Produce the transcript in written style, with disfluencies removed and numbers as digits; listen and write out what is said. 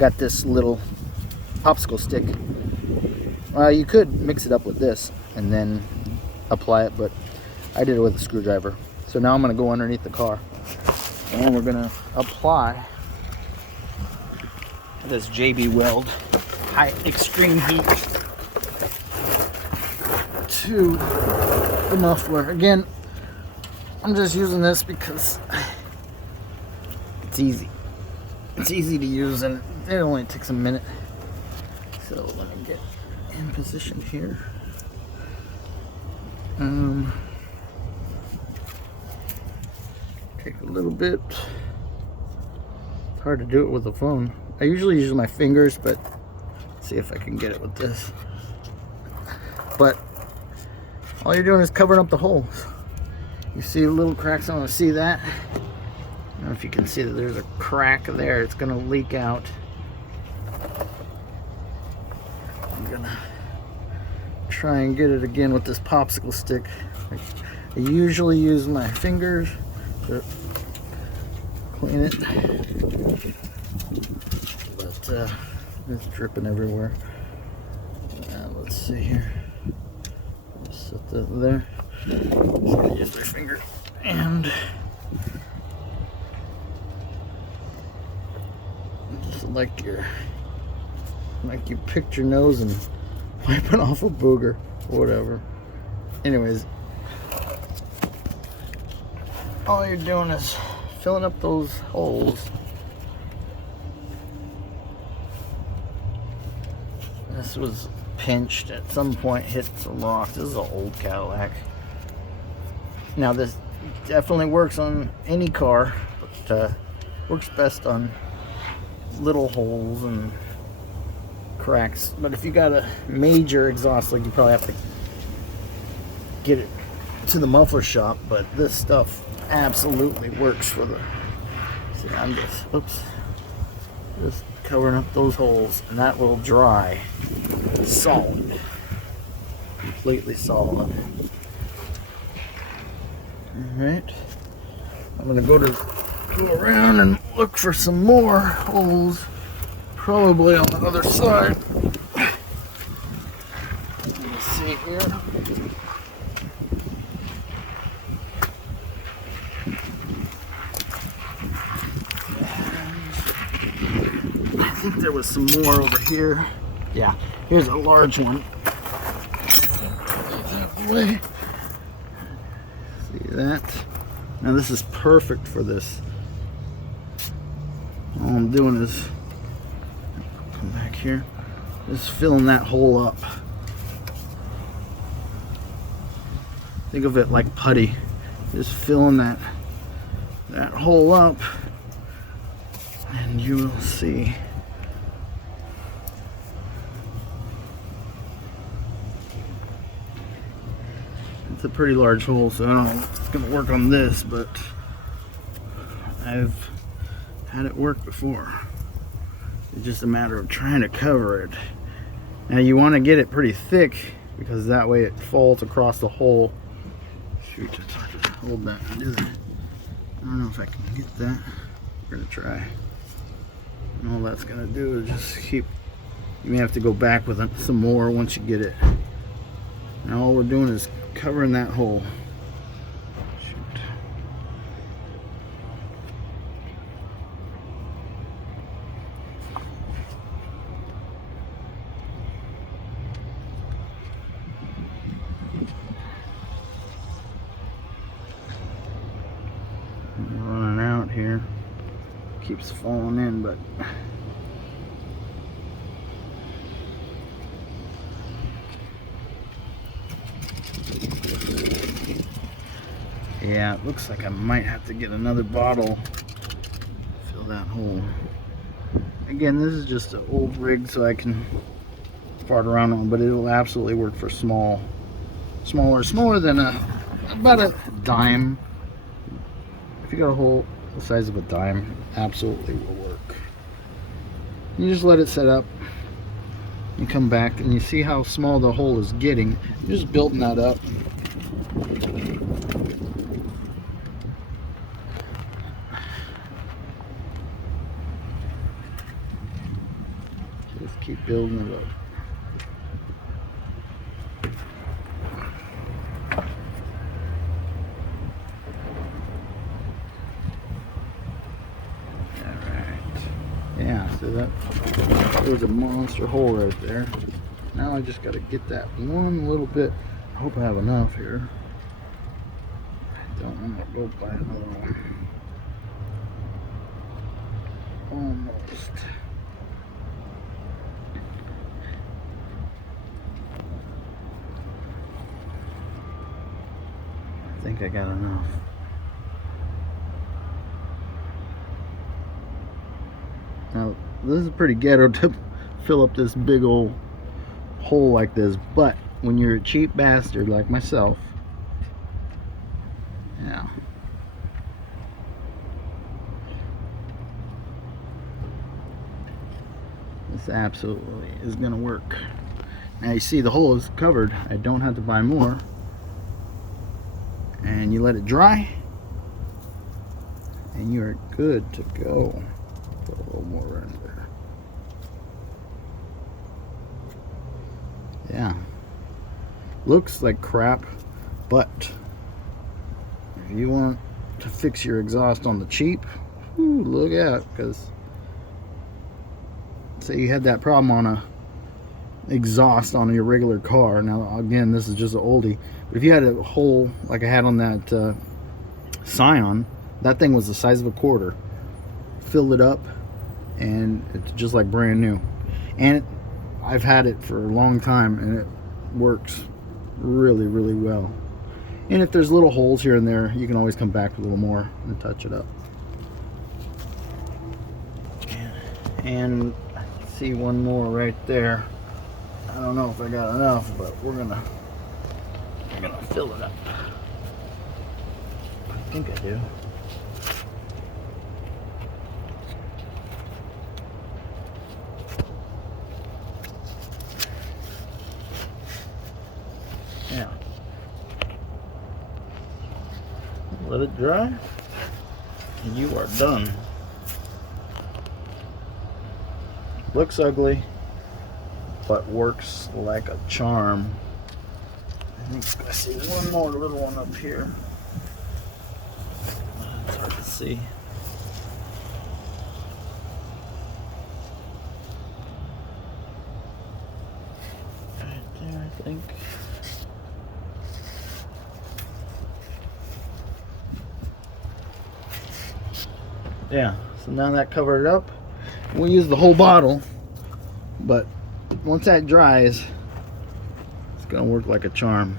got this little popsicle stick. You could mix it up with this and then apply it, but I did it with a screwdriver. So now I'm going to go underneath the car and we're going to apply this JB Weld high extreme heat to the muffler. Again, I'm just using this because it's easy. It's easy to use and it only takes a minute. So let me get in position here. Take a little bit. It's hard to do it with the phone. I usually use my fingers, but let's see if I can get it with this. But all you're doing is covering up the holes. You see little cracks. I want to see that. I don't know if you can see that there's a crack there. It's going to leak out. I'm going to try and get it again with this popsicle stick. I usually use my fingers to clean it, but it's dripping everywhere. Let's see here. Set that there. Just gonna use my finger and just like you picked your nose and wiping off a booger or whatever. Anyways, all you're doing is filling up those holes. This was pinched at some point, hit some rocks. This is an old Cadillac. Now this definitely works on any car, but works best on little holes and cracks. But if you got a major exhaust leak, you probably have to get it to the muffler shop. But this stuff absolutely works for the. See, I'm just covering up those holes, and that will dry solid, completely solid. All right, I'm gonna go around and look for some more holes, probably on the other side. Let me see here. I think there was some more over here. Yeah, here's a large one. That way. See that? Now this is perfect for this. All I'm doing is come back here, just filling that hole up. Think of it like putty. Just filling that hole up, and you will see. It's a pretty large hole, so I don't know if it's going to work on this, but I've had it work before. It's just a matter of trying to cover it. Now you want to get it pretty thick because that way it falls across the hole. Shoot, it's hard to hold that and do that. I don't know if I can get that. We're going to try. And all that's going to do is just keep, you may have to go back with some more once you get it. Now all we're doing is covering that hole. Shoot. I'm running out here. Keeps falling in, but yeah, it looks like I might have to get another bottle, fill that hole. Again, this is just an old rig, so I can fart around on, but it'll absolutely work for smaller than about a dime. If you got a hole the size of a dime, absolutely will work. You just let it set up. You come back and you see how small the hole is getting. You're just building that up. Just keep building it up. Yeah, so that there's a monster hole right there. Now I just got to get that one little bit. I hope I have enough here. I don't want to go buy another one. Almost. I think I got enough. Now, this is pretty ghetto to fill up this big old hole like this, but when you're a cheap bastard like myself, yeah, this absolutely is gonna work. Now you see the hole is covered. I don't have to buy more, and you let it dry and you are good to go. Put a little more in there. Yeah, looks like crap, but if you want to fix your exhaust on the cheap, whew, look out, because say you had that problem on a exhaust on your regular car. Now again, this is just an oldie, but if you had a hole like I had on that Scion, that thing was the size of a quarter, filled it up, and it's just like brand new. And I've had it for a long time, and it works really, really well. And if there's little holes here and there, you can always come back with a little more and touch it up. And I see one more right there. I don't know if I got enough, but we're gonna fill it up. I think I do. Yeah. Let it dry, and you are done. Looks ugly, but works like a charm. I think I see one more little one up here. It's hard to see. Right there, I think. Yeah, so now that covered it up. We'll use the whole bottle, but once that dries, it's gonna work like a charm.